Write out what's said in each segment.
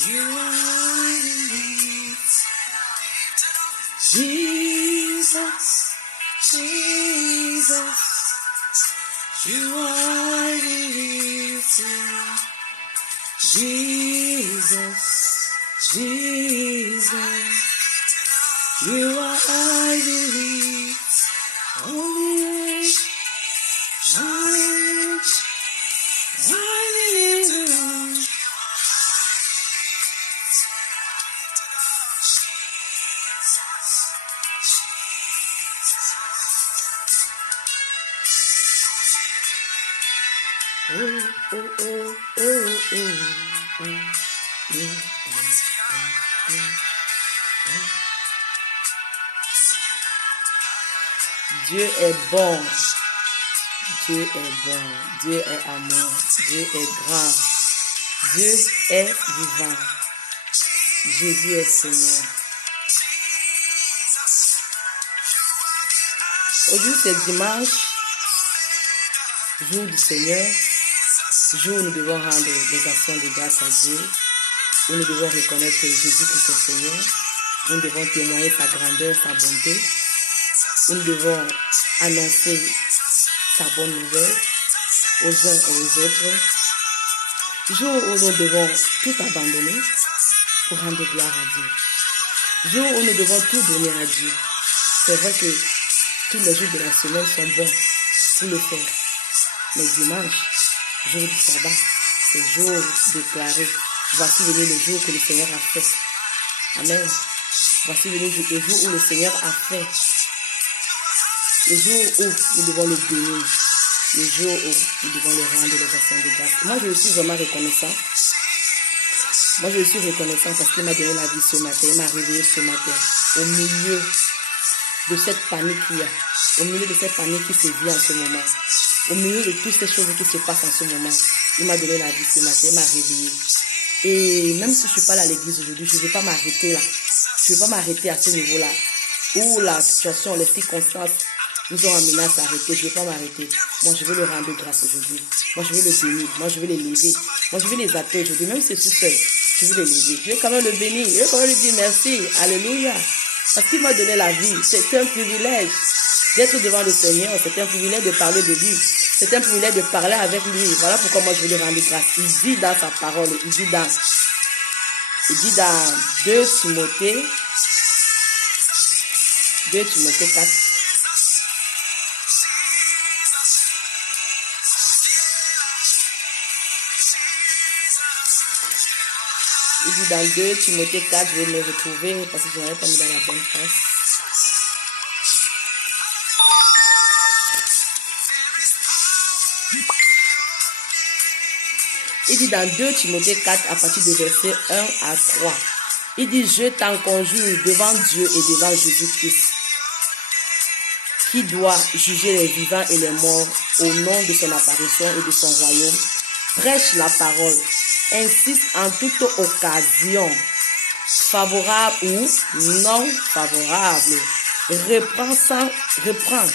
You are relief. Jesus, Jesus, you are relief. Jesus, Jesus, you are relief. Only I believe. Oh, oh, oh, oh, oh, oh, Dieu est bon, Dieu est bon, Dieu est amour, Dieu est grand, Dieu est vivant, Jésus est Seigneur. Aujourd'hui c'est dimanche, jour du Seigneur, jour où nous devons rendre des actions de grâce à Dieu, où nous devons reconnaître que Jésus-Christ est Seigneur, où nous devons témoigner sa grandeur, sa bonté, où nous devons annoncer sa bonne nouvelle aux uns et aux autres. Jour où nous devons tout abandonner pour rendre gloire à Dieu. Jour où nous devons tout donner à Dieu. C'est vrai que tous les jours de la semaine sont bons pour le faire. Mais dimanche, jour du sabbat, c'est jour déclaré. Voici venu le jour que le Seigneur a fait. Amen. Voici venu le jour où le Seigneur a fait. Le jour où nous devons le bénir. Le jour où nous devons le rendre les actions de grâce. Moi, je suis vraiment reconnaissant. Moi, je suis reconnaissant parce qu'il m'a donné la vie ce matin. Il m'a réveillé ce matin. Au milieu de cette panique qu'il y a. Au milieu de cette panique qui se vit en ce moment. Au milieu de toutes ces choses qui se passent en ce moment. Il m'a donné la vie ce matin. Il m'a réveillé. Et même si je ne suis pas là à l'église aujourd'hui, je ne vais pas m'arrêter là. Je ne vais pas m'arrêter à ce niveau-là. Où la situation, les circonstances nous ont amenés à s'arrêter. Je ne vais pas m'arrêter. Moi, je veux le rendre grâce aujourd'hui. Moi, je veux le bénir. Moi, je veux les lever. Moi, je veux les appeler aujourd'hui. Même si je suis seul, je veux les lever. Je vais quand même le bénir. Je vais quand même lui dire merci. Alléluia. Parce qu'il m'a donné la vie. C'est un privilège d'être devant le Seigneur. C'est un privilège de parler de lui. C'est un privilège de parler avec lui. Voilà pourquoi moi, je veux lui rendre grâce. Il dit dans sa parole. Il dit dans 2 Timothée 4. Il dit dans 2 Timothée 4, je vais me retrouver parce que je n'avais pas mis dans la bonne phrase. Il dit dans 2 Timothée 4 à partir de verset 1 à 3. Il dit, je t'en conjure devant Dieu et devant Jésus-Christ, qui doit juger les vivants et les morts au nom de son apparition et de son royaume. Prêche la parole, insiste en toute occasion, favorable ou non favorable, reprend,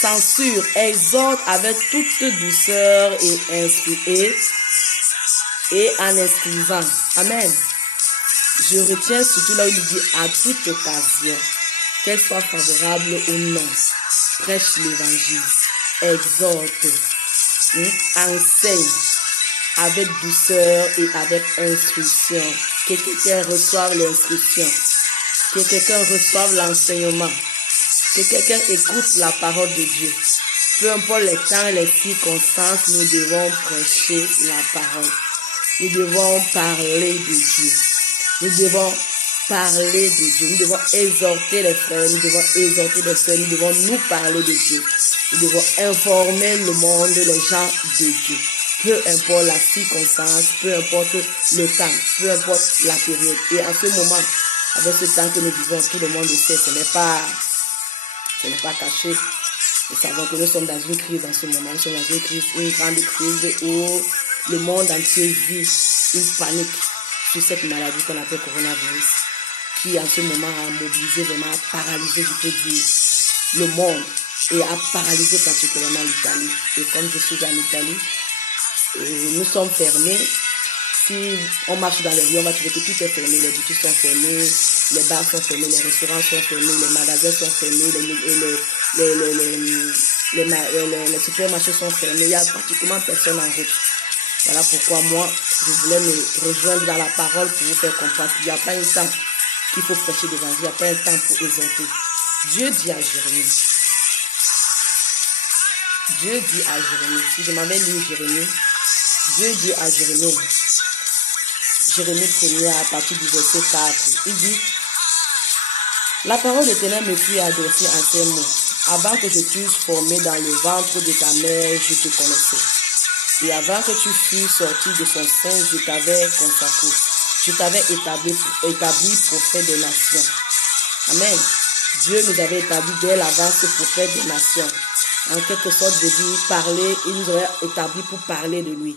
censure, exhorte avec toute douceur et en instruisant. Amen. Je retiens surtout là où il dit à toute occasion, qu'elle soit favorable ou non. Prêche l'évangile, exhorte, enseigne avec douceur et avec instruction. Que quelqu'un reçoive l'instruction, que quelqu'un reçoive l'enseignement, que quelqu'un écoute la parole de Dieu. Peu importe les temps et les circonstances, nous devons prêcher la parole. Nous devons parler de Dieu. Nous devons parler de Dieu. Nous devons exhorter les frères. Nous devons exhorter les sœurs. Nous devons nous parler de Dieu. Nous devons informer le monde, les gens de Dieu. Peu importe la circonstance, peu importe le temps, peu importe la période. Et en ce moment, avec ce temps que nous vivons, tout le monde le sait, ce n'est pas caché. Nous savons que nous sommes dans une crise en ce moment. Nous sommes dans une grande crise où le monde entier vit une panique sur cette maladie qu'on appelle coronavirus, qui en ce moment a mobilisé, vraiment a paralysé, je peux dire, le monde et a paralysé particulièrement l'Italie. Et comme je suis en Italie, nous sommes fermés Si on marche dans les rues, on va trouver que tout est fermé, les boutiques sont fermées, les bars sont fermés, les restaurants sont fermés, les magasins sont fermés, les supermarchés sont fermés, il n'y a pratiquement personne en route. Voilà pourquoi moi, je voulais me rejoindre dans la parole pour vous faire comprendre qu'il n'y a pas un temps qu'il faut prêcher l'évangile, il n'y a pas un temps pour exhorter. Dieu dit à Jérémie, si je m'avais lu Jérémie, Dieu dit à Jérémie 1er à partir du verset 4, il dit, la parole de l'Éternel me fut adressée en ces mots. Avant que je t'eusse formé dans le ventre de ta mère, je te connaissais. Et avant que tu fusses sorti de son sein, je t'avais consacré. Je t'avais établi prophète des nations. Amen. Dieu nous avait établi dès l'avance prophète des nations. En quelque sorte, de dire parler, il nous aurait établi pour parler de lui.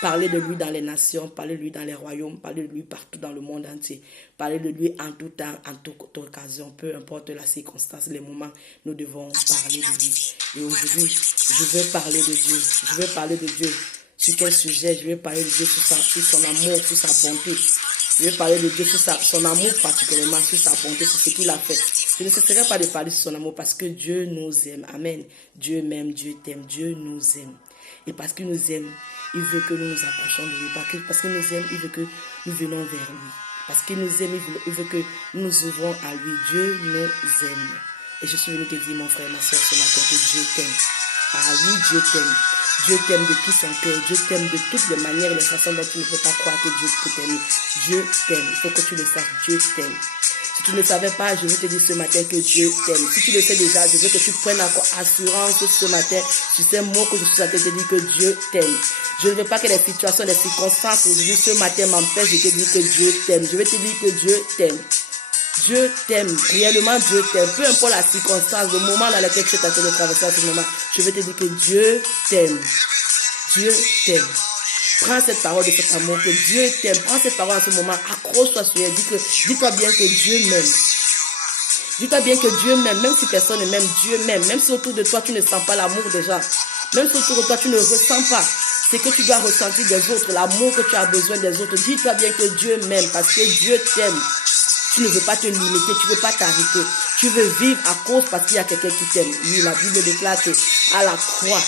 Parler de lui dans les nations, parler de lui dans les royaumes, parler de lui partout dans le monde entier. Parler de lui en tout temps, en toute occasion, peu importe la circonstance, les moments, nous devons parler de lui. Et aujourd'hui, je veux parler de Dieu. Je veux parler de Dieu. Sur quel sujet? Je veux parler de Dieu sur son amour, sur sa bonté. Je veux parler de Dieu sur son amour particulièrement, sur sa bonté, sur ce qu'il a fait. Je ne cesserai pas de parler sur son amour parce que Dieu nous aime. Amen. Dieu m'aime, Dieu t'aime, Dieu nous aime. Et parce qu'il nous aime, il veut que nous nous approchions de lui. Parce qu'il nous aime, il veut que nous venons vers lui. Parce qu'il nous aime, il veut que nous nous ouvrons à lui. Dieu nous aime. Et je suis venu te dire, mon frère, ma soeur, ce matin, que Dieu t'aime. Ah oui, Dieu t'aime. Dieu t'aime de tout son cœur. Dieu t'aime de toutes les manières et les façons dont tu ne peux pas croire que Dieu peut t'aimer. Dieu t'aime. Il faut que tu le saches. Dieu t'aime. Si tu ne le savais pas, je veux te dire ce matin que Dieu t'aime. Si tu le sais déjà, je veux que tu prennes encore assurance ce matin. Tu sais, moi que je suis en train de te dire que Dieu t'aime. Je ne veux pas que les situations, les circonstances aujourd'hui ce matin m'empêchent de te dire que Dieu t'aime. Je veux te dire que Dieu t'aime. Dieu t'aime, réellement Dieu t'aime. Peu importe la circonstance, le moment dans lequel tu es en train de traverser à ce moment, je vais te dire que Dieu t'aime. Dieu t'aime. Prends cette parole de cet amour, que Dieu t'aime. Prends cette parole en ce moment, accroche-toi sur elle. Dis-toi bien que Dieu m'aime. Dis-toi bien que Dieu m'aime, même si personne ne m'aime, Dieu m'aime. Même si autour de toi, tu ne sens pas l'amour des gens. Même si autour de toi, tu ne ressens pas ce que tu dois ressentir des autres, l'amour que tu as besoin des autres. Dis-toi bien que Dieu m'aime, parce que Dieu t'aime. Tu ne veux pas te limiter, tu ne veux pas t'arrêter. Tu veux vivre à cause parce qu'il y a quelqu'un qui t'aime. Oui, la Bible déclare qu'à la croix,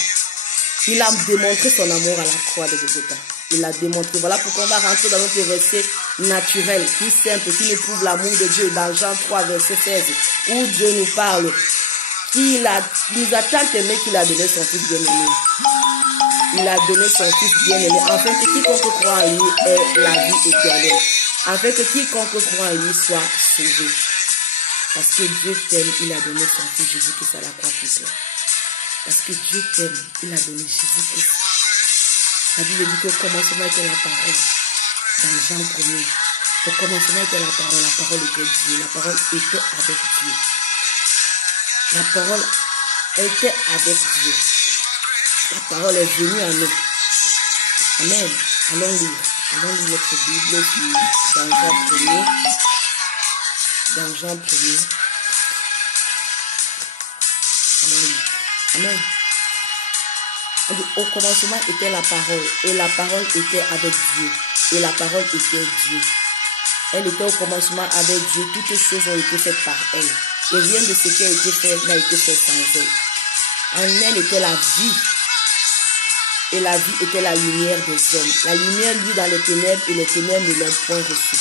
il a démontré son amour à la croix de Golgotha. Il l'a démontré. Voilà pourquoi on va rentrer dans notre verset naturel, plus simple, qui nous prouve l'amour de Dieu dans Jean 3, verset 16, où Dieu nous parle qu'il nous a tant aimé qu'il a donné son Fils bien-aimé. Il a donné son Fils bien-aimé, afin que quiconque croit en lui ait la vie éternelle. Afin que quiconque croit en lui soit sauvé. Parce que Dieu t'aime, il a donné son Fils Jésus-Christ à la croix pour toi. Parce que Dieu t'aime, il a donné Jésus-Christ. La Bible dit que au commencement était la parole. Dans Jean 1er. Au commencement était la parole était Dieu. La parole était avec Dieu. La parole était avec Dieu. La parole est venue à nous. Amen. Allons lire. Allons lire notre Bible dans Jean 1er. Dans Jean 1er. Allons lire. Amen. Au commencement était la parole. Et la parole était avec Dieu. Et la parole était Dieu. Elle était au commencement avec Dieu. Toutes choses ont été faites par elle. Et rien de ce qui a été fait n'a été fait sans elle. En elle était la vie. Et la vie était la lumière des hommes. La lumière luit dans les ténèbres et les ténèbres ne l'ont point reçue.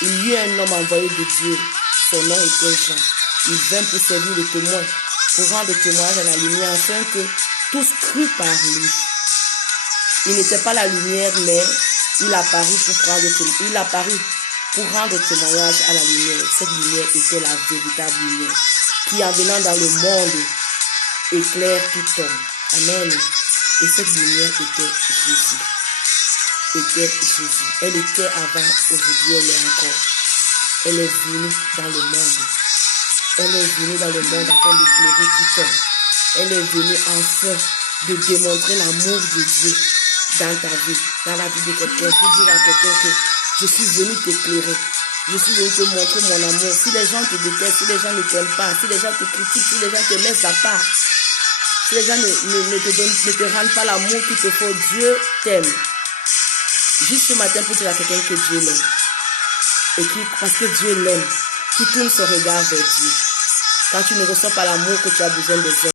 Il y eut un homme envoyé de Dieu. Son nom était Jean. Il vint pour servir le témoin, pour rendre témoignage à la lumière, afin que tous crurent par lui. Il n'était pas la lumière, mais il apparut pour rendre témoignage à la lumière. Cette lumière était la véritable lumière, qui en venant dans le monde éclaire tout homme. Amen. Et cette lumière était Jésus. Elle était avant, aujourd'hui elle est encore. Elle est venue dans le monde. Elle est venue dans le monde afin d'éclairer tout homme. Elle est venue enfin de démontrer l'amour de Dieu dans ta vie, dans la vie de quelqu'un. Pour dire à quelqu'un que je suis venu t'éclairer. Je suis venu te montrer mon amour. Si les gens te détestent, si les gens ne t'aiment pas, si les gens te critiquent, si les gens te laissent à part, si les gens ne te rendent pas l'amour qu'il te faut, Dieu t'aime. Juste ce matin pour dire à quelqu'un que Dieu l'aime. Et parce que Dieu l'aime, qui tourne son regard vers Dieu. Quand tu ne ressens pas l'amour que tu as besoin des autres,